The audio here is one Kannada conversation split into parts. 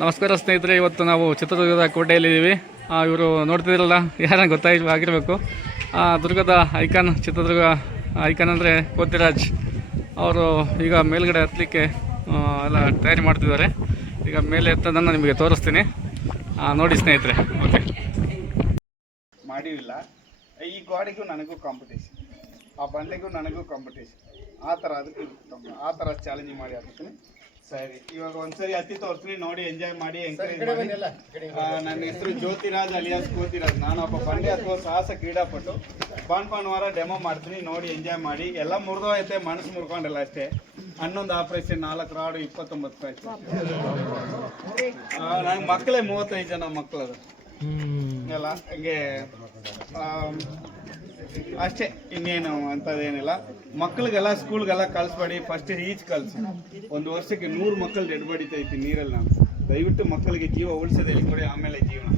ನಮಸ್ಕಾರ ಸ್ನೇಹಿತರೆ, ಇವತ್ತು ನಾವು ಚಿತ್ರದುರ್ಗದ ಕೋಟೆಯಲ್ಲಿದ್ದೀವಿ. ಇವರು ನೋಡ್ತಿದ್ದೀರಲ್ಲ ಯಾರ ಗೊತ್ತಾಗಿ ಆಗಿರಬೇಕು ದುರ್ಗದ ಐಕಾನ್, ಚಿತ್ರದುರ್ಗ ಐಕಾನ್ ಅಂದರೆ ಕೋತಿರಾಜ್. ಅವರು ಈಗ ಮೇಲ್ಗಡೆ ಹತ್ತಲಿಕ್ಕೆ ಎಲ್ಲ ತಯಾರಿ ಮಾಡ್ತಿದ್ದಾರೆ. ಈಗ ಮೇಲೆ ಎತ್ತದನ್ನು ನಿಮಗೆ ತೋರಿಸ್ತೀನಿ. ನೋಡಿ ಸ್ನೇಹಿತರೆ, ಓಕೆ. ಮಾಡಿರಲಿಲ್ಲ ಈ ಗೋಡೆಗೂ ನನಗೂ ಕಾಂಪಿಟೇಷನ್ ಆ ಬಂಡೆಗೂ ನನಗೂ ಕಾಂಪಿಟೇಷನ್ ಆ ಥರ ಅದಕ್ಕೆ ಆ ಥರ ಚಾಲೆಂಜ್ ಮಾಡಿ ಹಾಕ್ತೀನಿ ಸರಿ ಇವಾಗ ಒಂದ್ಸರಿ ಹತ್ತಿ ತೋರಿಸ್ತೀನಿ ನೋಡಿ ಎಂಜಾಯ್ ಮಾಡಿ ಎಂಕರೇಜ್ ಮಾಡಿ. ಆ, ನನ್ನ ಹೆಸರು ಜ್ಯೋತಿರಾಜ್ ಅಲಿಯಾಸ್ ಕೋತಿರಾಜ್ ನಾನು ಒಬ್ಬ ಬಂಡೆ ಅಥವಾ ಸಾಹಸ ಕ್ರೀಡಾಪಟು. ಬಾನ್ ಭಾನುವಾರ ಡೆಮೋ ಮಾಡ್ತೀನಿ ನೋಡಿ ಎಂಜಾಯ್ ಮಾಡಿ. ಎಲ್ಲ ಮುರಿದೋಯ್ತೆ ಮನಸ್ಸು ಮುರ್ಕೊಂಡಿಲ್ಲ ಅಷ್ಟೇ. ಹನ್ನೊಂದು ಆಪರೇಷನ್ ನಾಲ್ಕು ರಾಡು ಇಪ್ಪತ್ತೊಂಬತ್ತು ರೂಪಾಯಿ ನಂಗೆ ಮಕ್ಕಳೇ ಮೂವತ್ತೈದು ಜನ ಮಕ್ಕಳದು ಎಲ್ಲ ಹಂಗೆ ಅಷ್ಟೇ ಇನ್ನೇನು ಅಂಥದ್ದೇನಿಲ್ಲ ಮಕ್ಕಳಿಗೆಲ್ಲ, ಸ್ಕೂಲ್ಗೆಲ್ಲ ಕಳಿಸ್ಬೇಡಿ ಫಸ್ಟ್ ಈಜ್ ಕಲಿಸಿ ಒಂದು ವರ್ಷಕ್ಕೆ ನೂರು ಮಕ್ಕಳು ಡೆಡ್ ಬಡಿತೈತಿ ನೀರಲ್ಲಿ ನಾನು. ದಯವಿಟ್ಟು ಮಕ್ಕಳಿಗೆ ಜೀವ ಉಳಿಸೋದೇ ಕೊಡಿ ಆಮೇಲೆ ಜೀವನ?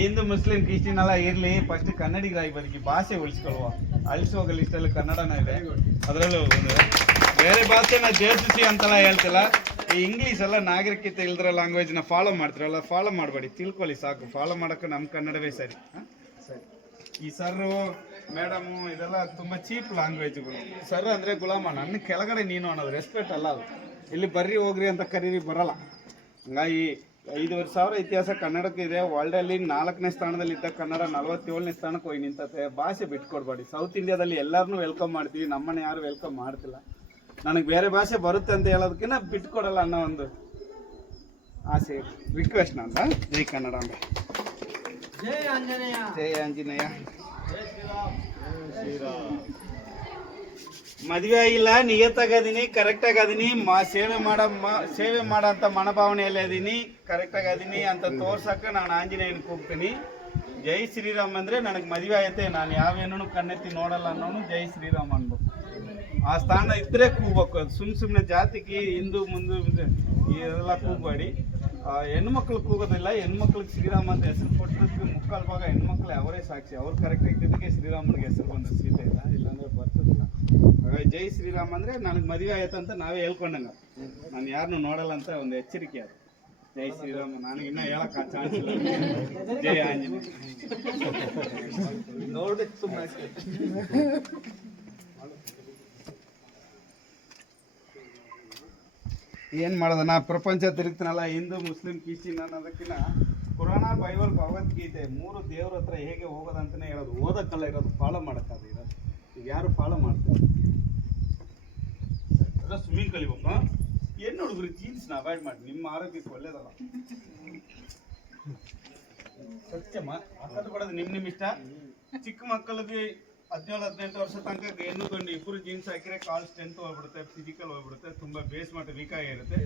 ಹಿಂದೂ, ಮುಸ್ಲಿಂ, ಕ್ರಿಶ್ಚಿಯನ್ ಎಲ್ಲ ಇರಲಿ ಫಸ್ಟ್ ಕನ್ನಡಿಗರಾಗಿ ಬದುಕಿ ಭಾಷೆ ಉಳಿಸ್ಕೊಳ್ವ ಅಳಿಸೋಗಲ್ಲಿ ಲಿಸ್ಟಲ್ಲಿ ಕನ್ನಡನ ಇದೆ. ಅದರಲ್ಲೂ ಒಂದು ಬೇರೆ ಭಾಷೆನ ದೇಶಸಿ ಅಂತೆಲ್ಲ ಹೇಳ್ತಿಲ್ಲ. ಈ ಇಂಗ್ಲೀಷ್ ಎಲ್ಲ ನಾಗರಿಕತೆ ಇಲ್ದ್ರ ಲ್ಯಾಂಗ್ವೇಜ್ನ ಫಾಲೋ ಮಾಡ್ತಿರಲ್ಲ ಫಾಲೋ ಮಾಡಬೇಡಿ. ತಿಳ್ಕೊಳ್ಳಿ ಸಾಕು. ಫಾಲೋ ಮಾಡೋಕೆ ನಮ್ಮ ಕನ್ನಡವೇ ಸರಿ? ಸರಿ ಈ ಸರ್ರು ಮೇಡಮು ಇದೆಲ್ಲ ತುಂಬಾ ಚೀಪ್ ಲ್ಯಾಂಗ್ವೇಜ್ಗಳು ಸರ್ ಅಂದ್ರೆ ಗುಲಾಮ ನನ್ನ ಕೆಳಗಡೆ ನೀನು ಅನ್ನೋದು ರೆಸ್ಪೆಕ್ಟ್ ಅಲ್ಲ ಅದು. ಇಲ್ಲಿ ಬರ್ರಿ ಹೋಗ್ರಿ ಅಂತ ಕರೀರಿ ಬರಲ್ಲ. ಹಂಗಾಗಿ ಐದುವರೆ ಸಾವಿರ ಇತಿಹಾಸ ಕನ್ನಡಕ್ಕೆ ಇದೆ. ವರ್ಲ್ಡಲ್ಲಿ ನಾಲ್ಕನೇ ಸ್ಥಾನದಲ್ಲಿ ಇದ್ದ ಕನ್ನಡ ನಲವತ್ತೇಳನೇ ಸ್ಥಾನಕ್ಕೆ ಹೋಗಿ ನಿಂತತೆ. ಭಾಷೆ ಬಿಟ್ಕೊಡ್ಬೇಡಿ. ಸೌತ್ ಇಂಡಿಯಾದಲ್ಲಿ ಎಲ್ಲರನ್ನೂ ವೆಲ್ಕಮ್ ಮಾಡ್ತೀವಿ. ನಮ್ಮನ್ನ ಯಾರು ವೆಲ್ಕಮ್ ಮಾಡ್ತಿಲ್ಲ. ನನಗೆ ಬೇರೆ ಭಾಷೆ ಬರುತ್ತೆ ಅಂತ ಹೇಳೋದಕ್ಕಿಂತ ಬಿಟ್ಕೊಡಲ್ಲ ಅನ್ನೋ ಒಂದು ಆಸೆ. ರಿಕ್ವೆಸ್ಟ್ ನಂದ? ಜೈ ಕನ್ನಡ ಅಂತ. ಜೈ ಆಂಜನೇಯ. ಮದುವೆ ಆಗಿಲ್ಲ ನಿಯತ್ತಾಗದೀನಿ ಕರೆಕ್ಟ್ ಆಗದೀನಿ, ಮಾ, ಸೇವೆ ಮಾಡ ಸೇವೆ ಮಾಡೋ ಮನೋಭಾವನೆಯಲ್ಲಿ ಅದೀನಿ ಕರೆಕ್ಟ್ ಅದೀನಿ ಅಂತ ತೋರ್ಸಕ್ಕೆ ನಾನು ಆಂಜನೇಯನ ಕೂಗ್ತೀನಿ. ಜೈ ಶ್ರೀರಾಮ್ ಅಂದ್ರೆ ನನಗೆ ಮದುವೆ ಆಯ್ತೆ, ನಾನು ಯಾವೇನೂ ಕಣ್ಣೆತ್ತಿ ನೋಡಲ್ಲ ಅನ್ನೋನು ಜೈ ಶ್ರೀರಾಮ್ ಅನ್ಬೋದು ಆ ಸ್ಥಾನ ಇದ್ರೆ ಕೂಗ್ಬೇಕು. ಸುಮ್ ಸುಮ್ಮನೆ ಜಾತಿಗೆ ಹಿಂದೂ, ಮುಂದೆ, ಇದೆಲ್ಲ ಕೂಗಬೇಡಿ. ಹೆಣ್ಮಕ್ಳು ಕೂಗೋದಿಲ್ಲ, ಹೆಣ್ಮಕ್ಳಿಗೆ ಶ್ರೀರಾಮ ಅಂತ ಹೆಸರು ಕೊಟ್ಟಿರೋದಕ್ಕೆ ಮುಕ್ಕಾಲು ಭಾಗ ಹೆಣ್ಮಕ್ಳು ಅವರೇ ಸಾಕ್ಷಿ. ಅವ್ರು ಕರೆಕ್ಟ್ ಆಗಿದ್ದಕ್ಕೆ ಶ್ರೀರಾಮನಿಗೆ ಹೆಸರು ಬಂದ ಸೀತೆ ಇಲ್ಲ, ಇಲ್ಲಾಂದ್ರೆ ಬರ್ತದಿಲ್ಲ. ಹಾಗಾಗಿ ಜೈ ಶ್ರೀರಾಮ ಅಂದ್ರೆ ನನಗೆ ಮದುವೆ ಆಯ್ತು ಅಂತ ನಾವೇ ಹೇಳ್ಕೊಂಡಂಗ. ನಾನು ಯಾರನ್ನೂ ನೋಡಲ್ಲ ಅಂತ ಒಂದು ಎಚ್ಚರಿಕೆ ಅದು. ಜೈ ಶ್ರೀರಾಮ, ನನಗೆ ಇನ್ನ ಹೇಳಕ್ ಚಾನ್ಸ್ ಇಲ್ಲ. ಜೈ ಆಂಜನೇಯ. ನೋಡ್ಬೇಕು ಸುಮ್ಮನೆ ಏನು ಮಾಡೋದು? ನಾ ಪ್ರಪಂಚ ತಿರುಗ್ತೀನಲ್ಲ, ಹಿಂದೂ, ಮುಸ್ಲಿಂ, ಕ್ರಿಶ್ಚಿಯನ್ ಅನ್ನೋದಕ್ಕಿಂತ ಪುರಾಣ, ಬೈಬಲ್, ಭಗವದ್ಗೀತೆ ಮೂರು ದೇವ್ರ ಹತ್ರ ಹೇಗೆ ಹೋಗೋದಂತಲೇ ಹೇಳೋದು. ಓದಕ್ಕಲ್ಲ ಇರೋದು ಫಾಲೋ ಮಾಡೋಕ್ಕಲ್ಲ ಇರೋದು. ಈಗ ಯಾರು ಫಾಲೋ ಮಾಡ್ತಾರೆ? ಅದ ಸ್ವಿಮ್ಮಿಂಗ್ ಕಲಿಬೇಕು ಏನು ಹುಡುಗರು ನ ಅವಾಯ್ಡ್ ಮಾಡಿ, ನಿಮ್ಮ ಆರೋಗ್ಯಕ್ಕೆ ಒಳ್ಳೇದಲ್ಲ. ಸತ್ಯಮ್ಮ ಹಾಕೋದು ಕೊಡೋದು ನಿಮ್ಮ ನಿಮ್ಮ ಇಷ್ಟ? ಚಿಕ್ಕ ಮಕ್ಕಳಿಗೆ ಹದಿನೇಳು, ಹದಿನೆಂಟು ವರ್ಷ ತನಕ ಏನು ಗಂಡು ಇಬ್ಬರು ಜೀನ್ಸ್ ಹಾಕಿದ್ರೆ ಕಾಲ್ ಸ್ಟ್ರೆಂತ್ ಹೋಗ್ಬಿಡುತ್ತೆ ಫಿಸಿಕಲ್ ಹೋಗ್ಬಿಡುತ್ತೆ, ತುಂಬಾ ಬೇಸ್ ಮಟ್ಟ ವೀಕ್ ಆಗಿರುತ್ತೆ.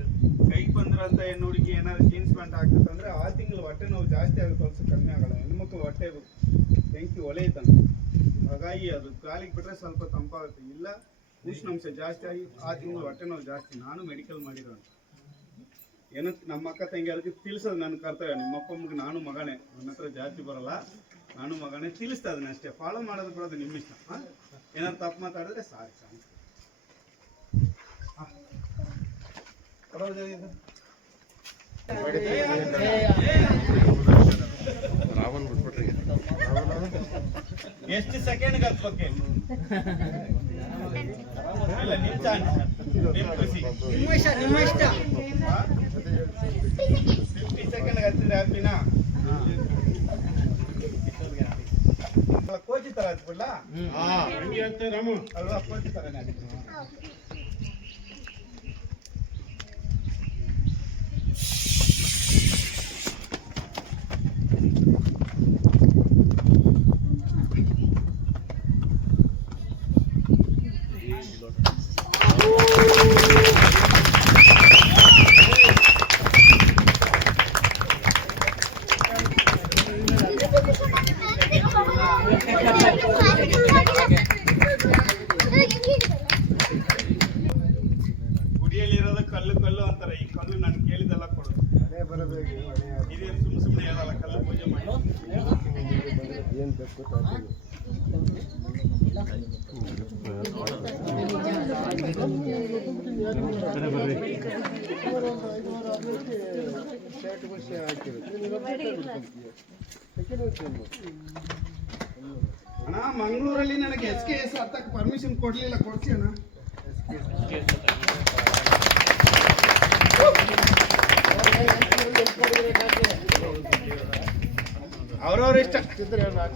ಕೈಗೆ ಬಂದಿರೋಂಥ ಹೆಣ್ಣು ಹುಡುಗಿ ಏನಾದ್ರು ಜೀನ್ಸ್ ಪ್ಯಾಂಟ್ ಹಾಕ್ತಂದ್ರೆ ಆ ತಿಂಗಳು ಹೊಟ್ಟೆ ನೋವು ಜಾಸ್ತಿ ಆಗುತ್ತೆ ವರ್ಷ ಕಮ್ಮಿ ಆಗಲ್ಲ, ಹೆಣ್ಮಕ್ಳು ಹೊಟ್ಟೆ ಬೆಂಕಿ ಒಲೆ ಇದ್ದಂತೆ ಹಾಗಾಗಿ ಅದು ಕಾಲಿಗೆ ಬಿಟ್ರೆ ಸ್ವಲ್ಪ ತಂಪಾಗುತ್ತೆ, ಇಲ್ಲ ಉಷ್ಣಾಂಶ ಜಾಸ್ತಿ ಆಗಿ ಆ ತಿಂಗಳು ಹೊಟ್ಟೆ ನೋವು ಜಾಸ್ತಿ. ನಾನು ಮೆಡಿಕಲ್ ಮಾಡಿರೋಣ ಏನಂತ ನಮ್ಮ ಅಕ್ಕ ತಂಗಿ ಅದಕ್ಕೆ ತಿಳಿಸೋದು ನನ್ನ ಕರ್ತವ್ಯ, ನಿಮ್ಮ ಅಪ್ಪ ಅಮ್ಮಗೆ ನಾನು ಮಗನೇ, ನನ್ನ ಹತ್ರ ಜಾಸ್ತಿ ಬರಲ್ಲ. ನಾನು ಮಗನೇ ತಿಳಿಸ್ತಾ ಇದನ್ನ ಅಷ್ಟೇ. ಫಾಲೋ ಮಾಡೋದು ಬಿಡೋದು ನಿಮ್ಮ ಇಷ್ಟ. ಏನಾದ್ರು ತಪ್ಪು ಮಾತಾಡಿದ್ರೆ ಸಾರಿ ಸಾರಿ. ಹಾ. ಬಿಟ್ಬಿಟ್ರಿ. ಎಷ್ಟು ಸೆಕೆಂಡ್ ಹತ್ಬೇಕು ಇಲ್ಲ ನಿಮ್ಮ ಚಾನ್ಸ್ ನಿಮ್ಮ ಇಷ್ಟ. ಫಿಫ್ಟಿ ಸೆಕೆಂಡ್ ಹತ್ತಿದ್ರೆ ಹ್ಯಾಪಿನಾ ಕೋಚಿ ತರ ರಾಮು. ಅಲ್ವಾ? ಕೋಚಿ ಹತ್ಬಿಡು. ಕಲ್ಲು ಕಲ್ಲು ಅಂತಾರೆ. ಈ ಕಲ್ಲು ನಾನು ಕೇಳಿದೆಲ್ಲ ಕೊಡು. ಇದೇನು ಸುಮ್ ಸುಮ್ಮನೆ ಹೇಳಲ್ಲ, ಕಲ್ಲು ಪೂಜೆ ಮಾಡಿ. ಅಣ್ಣ, ಮಂಗಳೂರಲ್ಲಿ ನನಗೆ ಎಸ್ ಕೆ ಎಸ್ ಹತ್ತಕ್ಕೆ ಪರ್ಮಿಷನ್ ಕೊಡ್ಲಿಲ್ಲ ಕೊಡ್ಸಿ ಅಣ್ಣ ಅವ್ರವ್ರ ಇಷ್ಟ